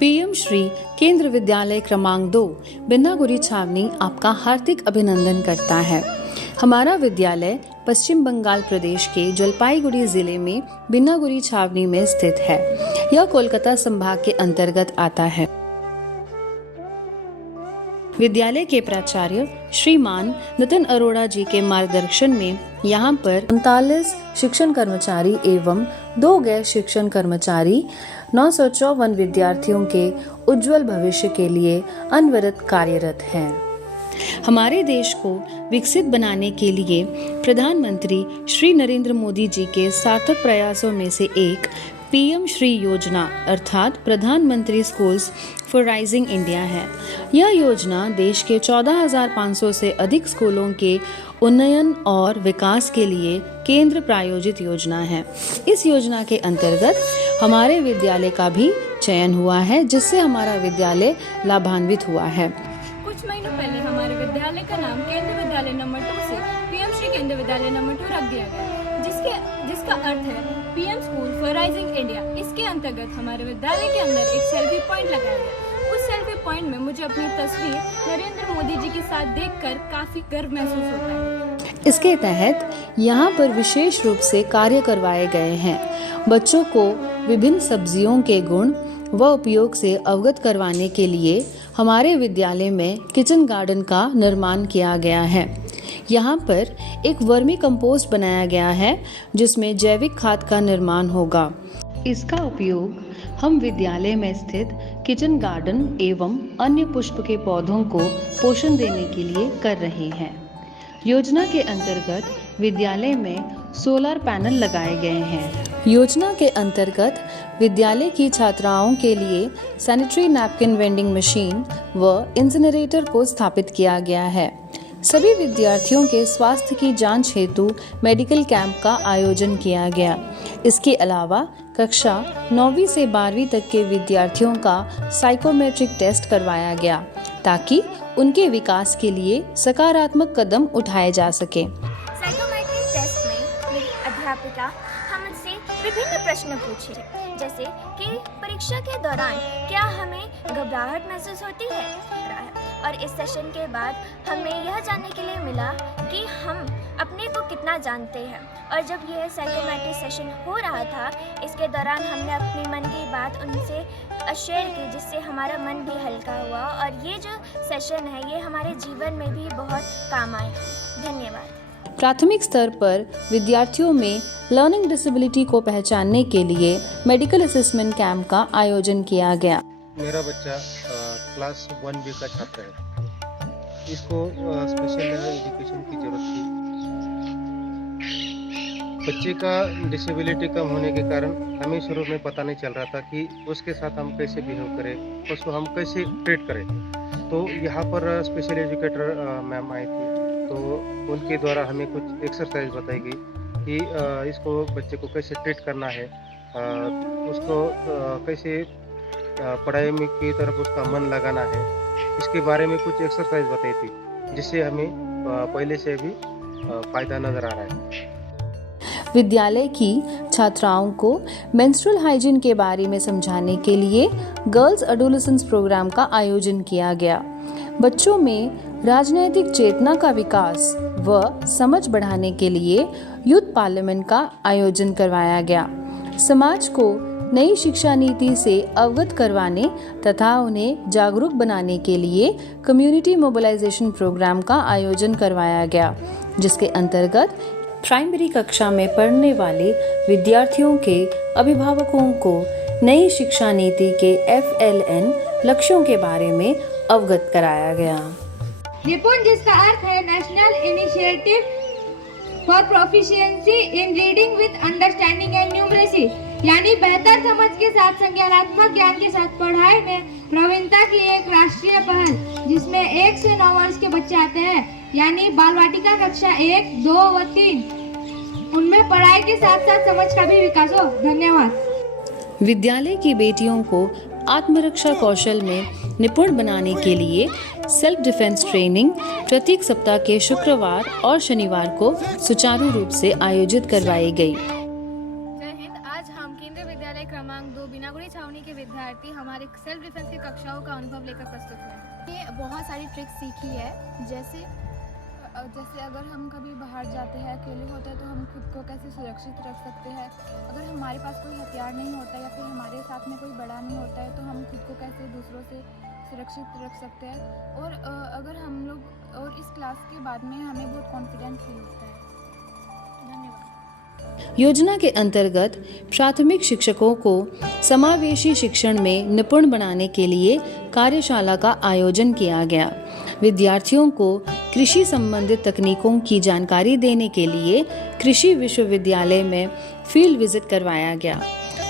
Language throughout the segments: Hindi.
पीएम श्री केंद्र विद्यालय क्रमांक 2 बिन्नागुरी छावनी आपका हार्दिक अभिनंदन करता है। हमारा विद्यालय पश्चिम बंगाल प्रदेश के जलपाईगुड़ी जिले में बिन्नागुरी छावनी में स्थित है। यह कोलकाता संभाग के अंतर्गत आता है। विद्यालय के प्राचार्य श्रीमान नितिन अरोड़ा जी के मार्गदर्शन में यहाँ पर 39 शिक्षण कर्मचारी एवं 2 गैर शिक्षण कर्मचारी 954 विद्यार्थियों के उज्जवल भविष्य के लिए अनवरत कार्यरत हैं। हमारे देश को विकसित बनाने के लिए प्रधानमंत्री श्री नरेंद्र मोदी जी के सार्थक प्रयासों में से एक पीएम श्री योजना अर्थात प्रधानमंत्री स्कूल्स फॉर राइजिंग इंडिया है। यह योजना देश के 14,500 से अधिक स्कूलों के उन्नयन और विकास के लिए केंद्र प्रायोजित योजना है। इस योजना के अंतर्गत हमारे विद्यालय का भी चयन हुआ है, जिससे हमारा विद्यालय लाभान्वित हुआ है। कुछ महीनों पहले हमारे विद्यालय का नाम केंद्र विद्यालय नंबर 2 से पीएम श्री केंद्र विद्यालय नंबर 2 रख दिया गया, जिसका अर्थ है PM school for rising India. इसके अंतर्गत हमारे विद्यालय के अंदर एक सेल्फी पॉइंट लगाया गया। उस सेल्फी पॉइंट में मुझे अपनी तस्वीर नरेंद्र मोदी जी के साथ देखकर काफी गर्व महसूस होता है। इसके तहत यहाँ पर विशेष रूप से कार्य करवाए गए हैं। बच्चों को विभिन्न सब्जियों के गुण व उपयोग से अवगत करवाने के लिए हमारे विद्यालय में किचन गार्डन का निर्माण किया गया है। यहाँ पर एक वर्मी कंपोस्ट बनाया गया है, जिसमें जैविक खाद का निर्माण होगा। इसका उपयोग हम विद्यालय में स्थित किचन गार्डन एवं अन्य पुष्प के पौधों को पोषण देने के लिए कर रहे हैं। योजना के अंतर्गत विद्यालय में सोलर पैनल लगाए गए हैं। योजना के अंतर्गत विद्यालय की छात्राओं के लिए सैनिटरी नैपकिन वेंडिंग मशीन व इंसिनरेटर को स्थापित किया गया है। सभी विद्यार्थियों के स्वास्थ्य की जांच हेतु मेडिकल कैंप का आयोजन किया गया। इसके अलावा कक्षा 9वीं से 12वीं तक के विद्यार्थियों का साइकोमेट्रिक टेस्ट करवाया गया, ताकि उनके विकास के लिए सकारात्मक कदम उठाए जा सके। साइकोमेट्रिक टेस्ट में मेरी अध्यापिका हमसे विभिन्न प्रश्न पूछे, जैसे कि परीक्षा के दौरान क्या हमें घबराहट महसूस होती है, और इस सेशन के बाद हमें यह जानने के लिए मिला कि हम अपने को कितना जानते हैं। और जब यह साइकोमेट्रिक सेशन हो रहा था, इसके दौरान हमने अपनी मन की बात उनसे शेयर की, जिससे हमारा मन भी हल्का हुआ। और ये जो सेशन है, ये हमारे जीवन में भी बहुत काम आए। धन्यवाद। प्राथमिक स्तर पर विद्यार्थियों में लर्निंग डिसेबिलिटी को पहचानने के लिए मेडिकल असेसमेंट कैंप का आयोजन किया गया। मेरा बच्चा क्लास 1B का छात्र है। इसको स्पेशल एजुकेशन की जरूरत थी। बच्चे का डिसेबिलिटी कम होने के कारण हमें शुरू में पता नहीं चल रहा था कि उसके साथ हम कैसे बिहेव करें, उसको हम कैसे ट्रीट करें। तो यहाँ पर स्पेशल एजुकेटर मैम आई थी, तो उनके द्वारा हमें कुछ एक्सरसाइज बताई गई कि इसको बच्चे को कैसे ट्रीट करना है, उसको कैसे पढ़ाई में की तरफ उसका मन लगाना है। इसके बारे में कुछ एक्सरसाइज बताई थी, जिससे हमें पहले से भी फायदा नजर आ रहा है। विद्यालय की छात्राओं को मेंस्ट्रुअल हाइजीन के बारे में समझाने के लिए गर्ल्स एडोलेसेंस प्रोग्राम का आयोजन किया गया। बच्चों में राजनैतिक चेतना का विकास व समझ बढ़ाने के लिए यूथ पार्लियामेंट का आयोजन करवाया गया। समाज को नई शिक्षा नीति से अवगत करवाने तथा उन्हें जागरूक बनाने के लिए कम्युनिटी मोबिलाइजेशन प्रोग्राम का आयोजन करवाया गया, जिसके अंतर्गत प्राइमरी कक्षा में पढ़ने वाले विद्यार्थियों के अभिभावकों को नई शिक्षा नीति के FLN लक्ष्यों के बारे में अवगत कराया गया। निपुण, जिसका अर्थ है national initiative for proficiency in reading with understanding and numeracy, यानी बेहतर समझ के साथ संज्ञानात्मक ज्ञान के साथ पढ़ाई में प्रवीणता की एक राष्ट्रीय पहल, जिसमें 1 से 9 वर्ष के बच्चे आते हैं, यानी बाल वाटिका कक्षा 1, 2 व 3। उनमें पढ़ाई के साथ साथ समझ का भी विकास हो। धन्यवाद। विद्यालय की बेटियों को आत्मरक्षा कौशल में निपुण बनाने के लिए सेल्फ डिफेंस ट्रेनिंग प्रत्येक सप्ताह के शुक्रवार और शनिवार को सुचारू रूप से आयोजित करवाई गई। जय हिंद। आज हम केंद्रीय विद्यालय क्रमांक 2 बिन्नागुड़ी छावनी के विद्यार्थी विद्यार्थी हमारे सेल्फ डिफेंस की कक्षाओं का अनुभव लेकर प्रस्तुत हुए। ये बहुत सारी ट्रिक्स सीखी है, जैसे अगर हम कभी बाहर जाते हैं, अकेले होते हैं, तो हम खुद को कैसे सुरक्षित रख सकते हैं। अगर हमारे पास कोई हथियार नहीं होता या फिर हमारे साथ में कोई बड़ा नहीं होता है, तो हम खुद को कैसे दूसरों से सुरक्षित रख सकते हैं। और अगर हम लोग और इस क्लास के बाद में हमें बहुत कॉन्फिडेंट फील होता है। धन्यवाद। योजना के अंतर्गत प्राथमिक शिक्षकों को समावेशी शिक्षण में निपुण बनाने के लिए कार्यशाला का आयोजन किया गया। विद्यार्थियों को कृषि संबंधित तकनीकों की जानकारी देने के लिए कृषि विश्वविद्यालय में फील्ड विजिट करवाया गया।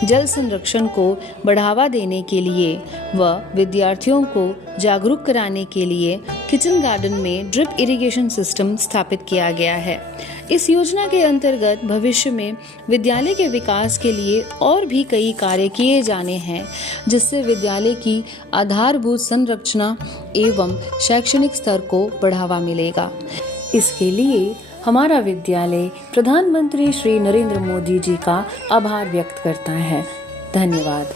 जल संरक्षण को बढ़ावा देने के लिए व विद्यार्थियों को जागरूक कराने के लिए किचन गार्डन में ड्रिप इरिगेशन सिस्टम स्थापित किया गया है। इस योजना के अंतर्गत भविष्य में विद्यालय के विकास के लिए और भी कई कार्य किए जाने हैं, जिससे विद्यालय की आधारभूत संरचना एवं शैक्षणिक स्तर को बढ़ावा मिलेगा। इसके लिए हमारा विद्यालय प्रधानमंत्री श्री नरेंद्र मोदी जी का आभार व्यक्त करता है। धन्यवाद।